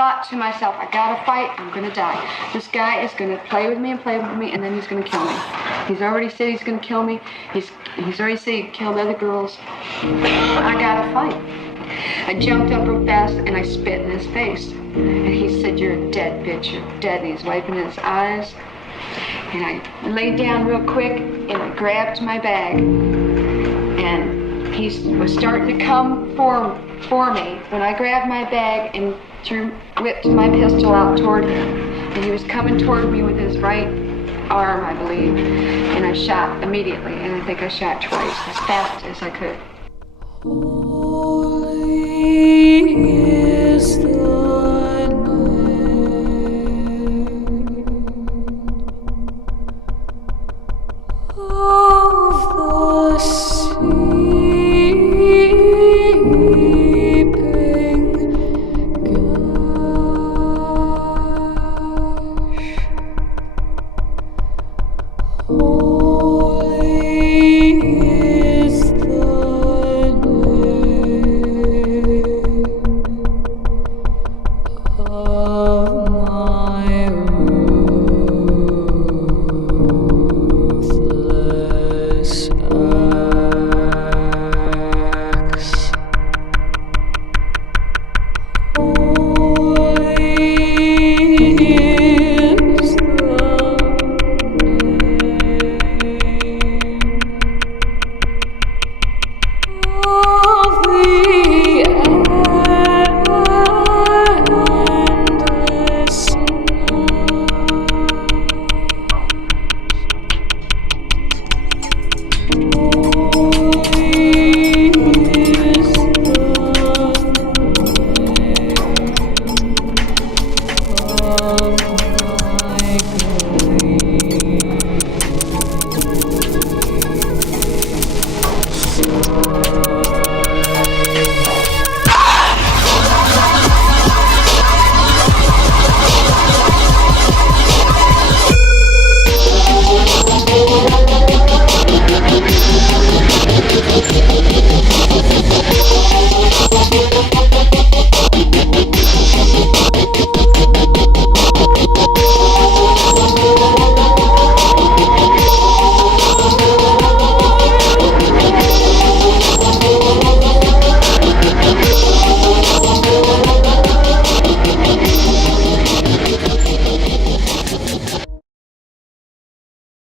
thought to myself, I gotta fight, I'm gonna die. This guy is gonna play with me, and then he's gonna kill me. He's already said he's gonna kill me. He's already said he killed other girls. I gotta fight. I jumped up real fast and I spit in his face. And he said, you're a dead bitch, you're dead. And he's wiping his eyes. And I laid down real quick and I grabbed my bag. And he was starting to come for me when I grabbed my bag and whipped my pistol out toward him. And he was coming toward me with his right arm, I believe. And I shot immediately. And I think I shot twice, as fast as I could.